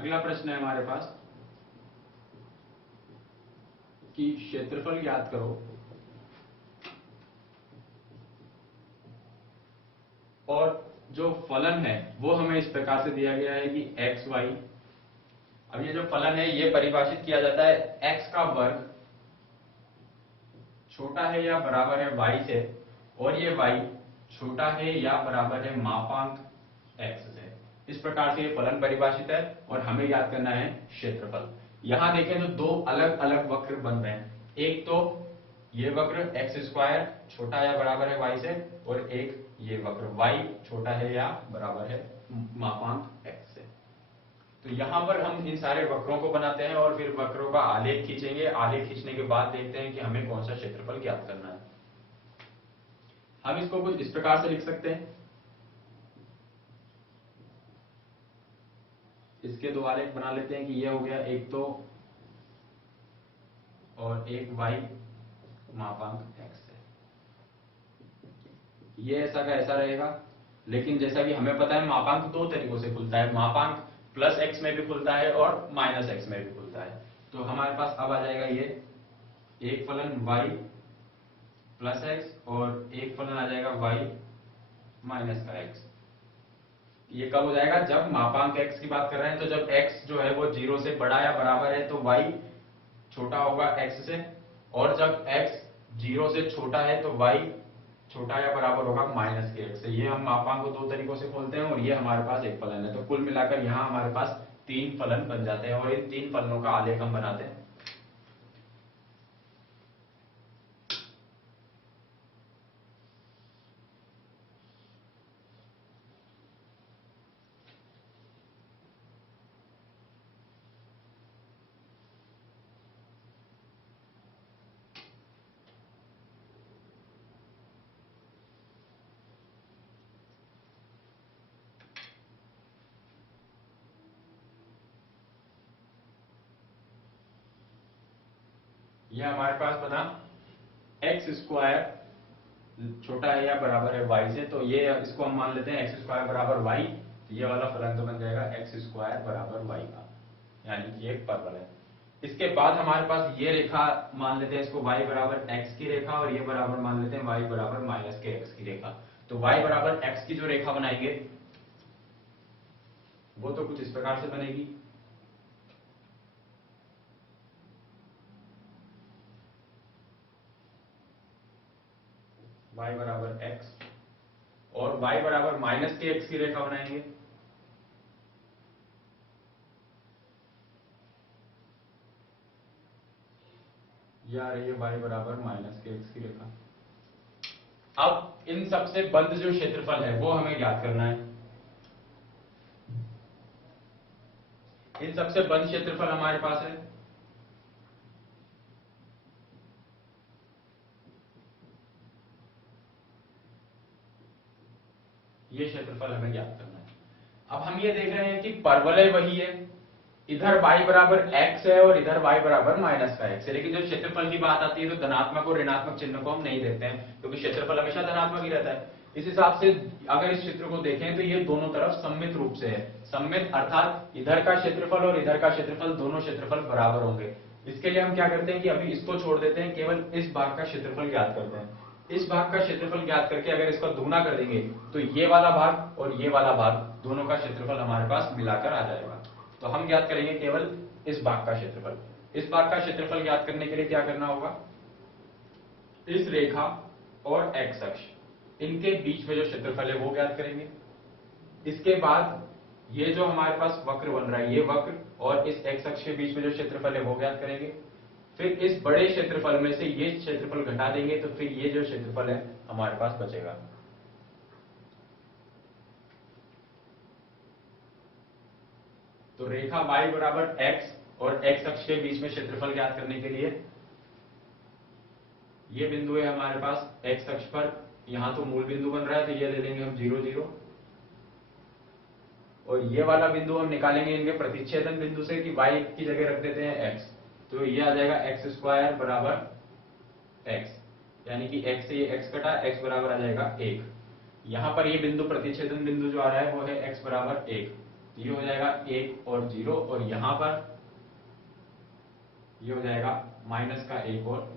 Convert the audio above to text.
अगला प्रश्न है हमारे पास कि क्षेत्रफल ज्ञात करो और जो फलन है वो हमें इस प्रकार से दिया गया है कि एक्स वाई। अब ये जो फलन है ये परिभाषित किया जाता है एक्स का वर्ग छोटा है या बराबर है y से, और ये y छोटा है या बराबर है मापांक x से। इस प्रकार से ये फलन परिभाषित है और हमें याद करना है क्षेत्रफल। यहां देखें तो दो अलग अलग वक्र बन रहे हैं, एक तो ये वक्र एक्स स्क्वायर छोटा या बराबर है y से, और एक ये वक्र y छोटा है या बराबर है मापांक x से। तो यहां पर हम इन सारे वक्रों को बनाते हैं और फिर वक्रों का आलेख खींचेंगे। आलेख खींचने के बाद देखते हैं कि हमें कौन सा क्षेत्रफल ज्ञात करना है। हम इसको कुछ इस प्रकार से लिख सकते हैं, इसके दो आलेख बना लेते हैं कि ये हो गया एक तो और एक y मापांक x है। ये ऐसा का ऐसा रहेगा, लेकिन जैसा कि हमें पता है मापांक दो तरीकों से खुलता है, मापांक प्लस x में भी खुलता है और माइनस x में भी खुलता है। तो हमारे पास अब आ जाएगा ये एक फलन y प्लस x और एक फलन आ जाएगा y माइनस का x। ये कब हो जाएगा? जब मापांक x की बात कर रहे हैं, तो जब x जो है वो 0 से बड़ा या बराबर है तो y छोटा होगा x से, और जब x 0 से छोटा है तो y छोटा या बराबर होगा माइनस के x से। ये हम मापांक को दो तरीकों से खोलते हैं और ये हमारे पास एक फलन है। तो कुल मिलाकर यहाँ हमारे पास तीन फलन बन जाते हैं और इन तीन फलनों का आलेख हम बनाते हैं। ये हमारे पास बना एक्स स्क्वायर छोटा है या बराबर है y से, तो ये इसको हम मान लेते हैं एक्स स्क्वायर बराबर y। तो ये वाला फलन तो बन जाएगा एक्स स्क्वायर बराबर y का, यानी कि एक परवल है। इसके बाद हमारे पास ये रेखा मान लेते हैं इसको y बराबर x की रेखा, और ये बराबर मान लेते हैं y बराबर माइनस के x की रेखा। तो y बराबर x की जो रेखा बनाएंगे वो तो कुछ इस प्रकार से बनेगी, y बराबर x, और y बराबर माइनस के x की रेखा बनाएंगे या रही है y बराबर माइनस के x की रेखा। अब इन सबसे बंद जो क्षेत्रफल है वो हमें ज्ञात करना है। इन सबसे बंद क्षेत्रफल हमारे पास है ये क्षेत्रफल हमें ज्ञात करना है। अब हम ये देख रहे हैं कि परवलय वही है, इधर y बराबर x है और इधर y बराबर माइनस का x है, लेकिन जब क्षेत्रफल की बात आती है तो धनात्मक और ऋणात्मक चिन्ह को हम नहीं देते हैं, क्योंकि क्षेत्रफल हमेशा धनात्मक ही रहता है। इस हिसाब से अगर इस चित्र को देखें तो ये दोनों तरफ सममित रूप से है। सममित अर्थात इधर का क्षेत्रफल और इधर का क्षेत्रफल दोनों क्षेत्रफल बराबर होंगे। इसके लिए हम क्या करते हैं कि अभी इसको छोड़ देते हैं, केवल इस भाग का क्षेत्रफल ज्ञात करते हैं। इस भाग का क्षेत्रफल ज्ञात करके अगर इसका दुगुना कर देंगे तो ये वाला भाग और ये वाला भाग दोनों का क्षेत्रफल हमारे पास मिलाकर आ जाएगा। तो हम ज्ञात करेंगे केवल इस भाग का क्षेत्रफल। इस भाग का क्षेत्रफल ज्ञात करने के लिए क्या करना होगा? इस रेखा और एक्स अक्ष इनके बीच में जो क्षेत्रफल है वो ज्ञात करेंगे। इसके बाद ये जो हमारे पास वक्र बन रहा है ये वक्र और इस एक्स अक्ष के बीच में जो क्षेत्रफल है वो ज्ञात करेंगे। फिर इस बड़े क्षेत्रफल में से ये क्षेत्रफल घटा देंगे तो फिर ये जो क्षेत्रफल है हमारे पास बचेगा। तो रेखा y बराबर x और x अक्ष के बीच में क्षेत्रफल ज्ञात करने के लिए ये बिंदु है हमारे पास x अक्ष पर, यहां तो मूल बिंदु बन रहा है तो ये ले लेंगे हम 0 0, और ये वाला बिंदु हम निकालेंगे इनके प्रतिच्छेदन बिंदु से कि y की जगह रख देते हैं x, तो ये आ जाएगा एक्स स्क्वायर बराबर x, यानी कि x से ये x कटा, x बराबर आ जाएगा 1। यहां पर ये बिंदु प्रतिच्छेदन बिंदु जो आ रहा है वो है x बराबर 1। तो ये हो जाएगा 1 और 0, और यहां पर ये हो जाएगा माइनस का 1 और